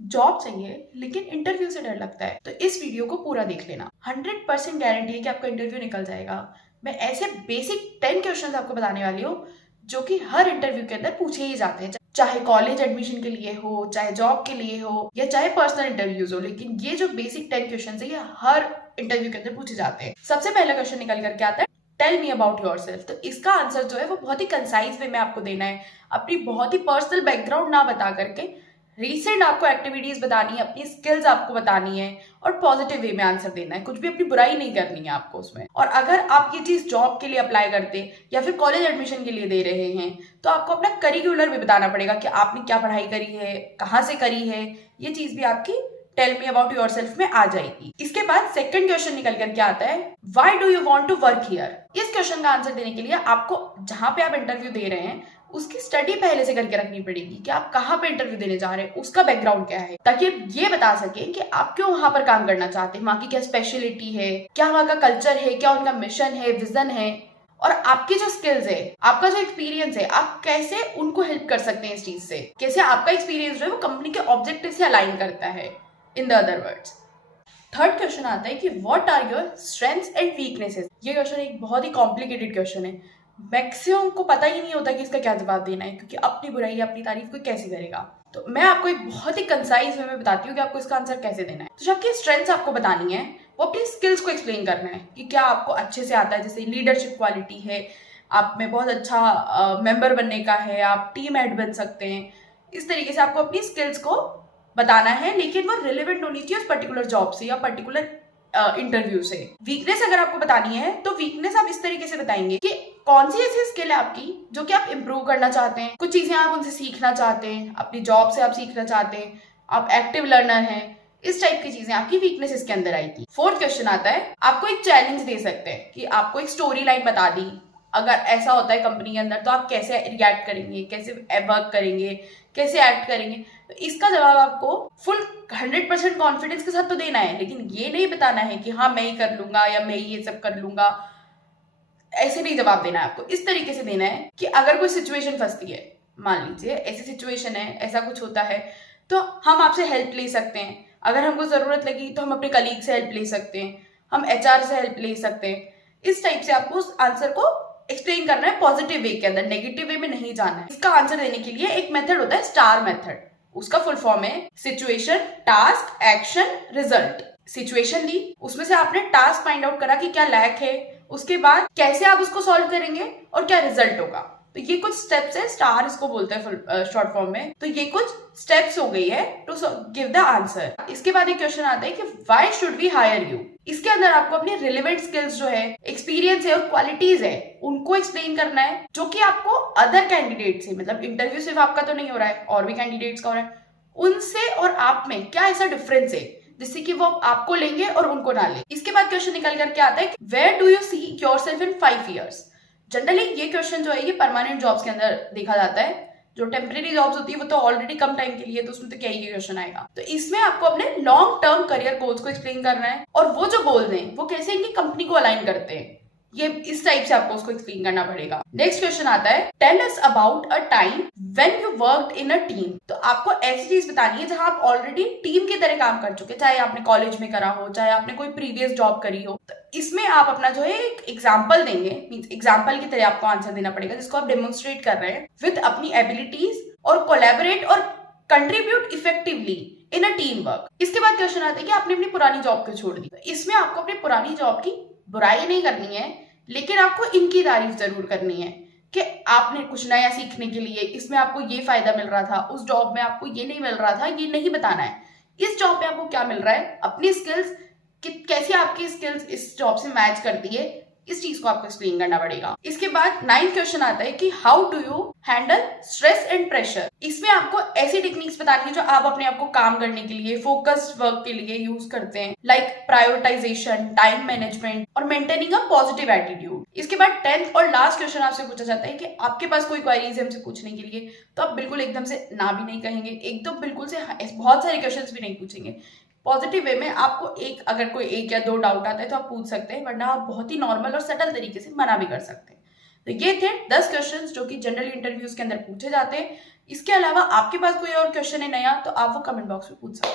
Job चाहिए लेकिन interview से डर लगता है, तो इस वीडियो को पूरा देख लेना। 100% गारंटी है कि आपका इंटरव्यू निकल जाएगा। मैं ऐसे बेसिक 10 क्वेश्चंस आपको बताने वाली हूँ जो कि हर इंटरव्यू के अंदर पूछे ही जाते हैं, चाहे कॉलेज एडमिशन के लिए हो, चाहे जॉब के लिए हो, या चाहे पर्सनल इंटरव्यूज हो। लेकिन ये जो बेसिक 10 क्वेश्चन है ये हर इंटरव्यू के अंदर पूछे जाते हैं। सबसे पहला क्वेश्चन निकल करके आता है, tell me about yourself. तो इसका आंसर जो है वो बहुत ही कंसाइज वे में आपको देना है, अपनी बहुत ही पर्सनल बैकग्राउंड ना बता करके रीसेंट आपको एक्टिविटीज बतानी है, अपनी स्किल्स आपको बतानी है और पॉजिटिव वे में आंसर देना है। कुछ भी अपनी बुराई नहीं करनी है आपको उसमें। और अगर आप ये चीज जॉब के लिए अप्लाई करते या फिर कॉलेज एडमिशन के लिए दे रहे हैं तो आपको अपना करिकुलर भी बताना पड़ेगा कि आपने क्या पढ़ाई करी है, कहाँ से करी है। ये चीज भी आपकी tell me about yourself में आ जाएगी। इसके बाद सेकंड क्वेश्चन निकल करके आता है, why do you want to work here. इस क्वेश्चन का आंसर देने के लिए आपको जहां पे आप इंटरव्यू दे रहे हैं उसकी स्टडी पहले से करके रखनी पड़ेगी कि आप कहाँ पे इंटरव्यू देने जा रहे हैं, उसका बैकग्राउंड क्या है, ताकि आप ये बता सकें कि आप क्यों वहां पर काम करना चाहते हैं, वहां की क्या स्पेशलिटी है, क्या वहां का कल्चर है, क्या उनका मिशन है, विजन है, और आपकी जो स्किल्स है, आपका जो एक्सपीरियंस है, आप कैसे उनको हेल्प कर सकते हैं इस चीज से, कैसे आपका एक्सपीरियंस जो है वो कंपनी के ऑब्जेक्टिव से अलाइन करता है, in the other words. Third question आता है कि what are your strengths and weaknesses. ये क्वेश्चन एक बहुत ही कॉम्प्लिकेटेड क्वेश्चन है, मैक्सिमम को पता ही नहीं होता कि इसका क्या जवाब देना है, क्योंकि अपनी बुराई अपनी तारीफ कोई कैसे करेगा। तो मैं आपको एक बहुत ही कंसाइज वे में बताती हूँ कि आपको इसका आंसर कैसे देना है। तो जो आपकी स्ट्रेंथ्स आपको बतानी है वो अपनी स्किल्स को एक्सप्लेन करना है कि क्या आपको अच्छे से आता है, जैसे लीडरशिप क्वालिटी है, आप में बहुत अच्छा मेंबर बनने का है, आप टीम हेड बन सकते हैं। इस तरीके से आपको अपनी स्किल्स को बताना है, लेकिन वो रिलेवेंट होनी चाहिए उस पर्टिकुलर जॉब से या पर्टिकुलर इंटरव्यू से। वीकनेस अगर आपको बतानी है तो वीकनेस आप इस तरीके से बताएंगे कि कौन सी ऐसी स्किल है आपकी जो कि आप इंप्रूव करना चाहते हैं, कुछ चीजें आप उनसे सीखना चाहते हैं, अपनी जॉब से आप सीखना चाहते हैं, आप एक्टिव लर्नर हैं, इस टाइप की चीजें आपकी वीकनेस इसके अंदर आएगी। फोर्थ क्वेश्चन आता है, आपको एक चैलेंज दे सकते हैं कि आपको एक स्टोरी लाइन बता दी, अगर ऐसा होता है कंपनी के अंदर तो आप कैसे रिएक्ट करेंगे, कैसे वर्क करेंगे, कैसे एक्ट करेंगे। तो इसका जवाब आपको फुल 100% कॉन्फिडेंस के साथ तो देना है, लेकिन ये नहीं बताना है कि हाँ मैं ही कर लूंगा या मैं ये सब कर लूंगा। ऐसे नहीं जवाब देना है आपको, इस तरीके से देना है कि अगर कोई सिचुएशन फंसती है, मान लीजिए ऐसी सिचुएशन है, ऐसा कुछ होता है, तो हम आपसे हेल्प ले सकते हैं। अगर हमको जरूरत लगी तो हम अपने कलीग से हेल्प ले सकते हैं, हम एचआर से हेल्प ले सकते हैं। इस टाइप से आपको उस आंसर को एक्सप्लेन करना है पॉजिटिव वे के अंदर, नेगेटिव वे में नहीं जाना है। इसका आंसर देने के लिए एक मेथड होता है स्टार मेथड। उसका फुल फॉर्म है situation, task, action, result. Situation दी, उसमें से आपने टास्क फाइंड आउट करा कि क्या लैक है, उसके बाद कैसे आप उसको सॉल्व करेंगे और क्या रिजल्ट होगा। तो ये कुछ स्टेप्स है, स्टार इसको बोलते हैं शॉर्ट फॉर्म में। तो ये कुछ स्टेप्स हो गई है टू गिव द आंसर। इसके बाद एक क्वेश्चन आता है कि why should we hire you. इसके अंदर आपको अपनी रिलेवेंट स्किल्स जो है, एक्सपीरियंस है और क्वालिटीज है, उनको एक्सप्लेन करना है, जो कि आपको अदर कैंडिडेट से, मतलब इंटरव्यू सिर्फ आपका तो नहीं हो रहा है, और भी कैंडिडेट्स का हो रहा है, उनसे और आप में क्या ऐसा डिफरेंस है जिससे कि वो आपको लेंगे और उनको ना ले। इसके बाद क्वेश्चन निकल करके आता है, where do you see yourself in 5 years। Generally ये क्वेश्चन जो है ये परमानेंट जॉब्स के अंदर देखा जाता है। जो टेम्परेरी जॉब्स होती है वो तो ऑलरेडी कम टाइम के लिए, तो उसमें तो क्या ही ये क्वेश्चन आएगा। तो इसमें आपको अपने लॉन्ग टर्म करियर गोल्स को एक्सप्लेन करना है, और वो जो गोल्स हैं वो कैसे इनकी कंपनी को अलाइन करते हैं, ये इस टाइप से आपको उसको एक्सप्लेन करना पड़ेगा। नेक्स्ट क्वेश्चन आता है, tell us about a time when you worked in a team. तो आपको ऐसी चीज बतानी है जहां आप ऑलरेडी टीम की तरह काम कर चुके, चाहे आपने कॉलेज में करा हो, चाहे आपने कोई प्रीवियस जॉब करी हो। तो इसमें आप अपना जो है एक एग्जाम्पल देंगे, मींस एग्जाम्पल की तरह आपको आंसर देना पड़ेगा, जिसको आप डेमोन्स्ट्रेट कर रहे हैं विद अपनी एबिलिटीज, और कोलैबोरेट और contribute effectively in a team work. इसके बाद क्वेश्चन आता है कि आपने अपनी पुरानी जॉब क्यों छोड़ दी। तो इसमें आपको अपनी पुरानी जॉब की बुराई नहीं करनी है, लेकिन आपको इनकी तारीफ जरूर करनी है कि आपने कुछ नया सीखने के लिए, इसमें आपको ये फायदा मिल रहा था, उस जॉब में आपको ये नहीं मिल रहा था, ये नहीं बताना है। इस जॉब में आपको क्या मिल रहा है, अपनी स्किल्स कैसे आपकी स्किल्स इस जॉब से मैच करती है, इस चीज को आपको एक्सप्लेन करना पड़ेगा। इसके बाद 9th क्वेश्चन आता है कि how do you handle stress and pressure. इसमें आपको ऐसी टेक्निक्स बतानी है जो आप अपने आप को काम करने के लिए, फोकस्ड वर्क के लिए यूज करते हैं, लाइक प्रायोरिटाइजेशन, टाइम मैनेजमेंट और मेंटेनिंग अ पॉजिटिव एटीट्यूड। इसके बाद 10th और लास्ट क्वेश्चन आपसे पूछा जाता है कि आपके पास कोई क्वेरीज है हमसे पूछने के लिए, तो आप बिल्कुल एकदम से ना भी नहीं कहेंगे, एकदम बिल्कुल से बहुत सारे क्वेश्चन भी नहीं पूछेंगे। पॉजिटिव वे में आपको अगर कोई एक या दो डाउट आता है तो आप पूछ सकते हैं, वरना आप बहुत ही नॉर्मल और सटल तरीके से मना भी कर सकते हैं। तो ये थे 10 क्वेश्चंस जो कि जनरल इंटरव्यूज के अंदर पूछे जाते हैं। इसके अलावा आपके पास कोई और क्वेश्चन है नया तो आप वो कमेंट बॉक्स में पूछ सकते हैं।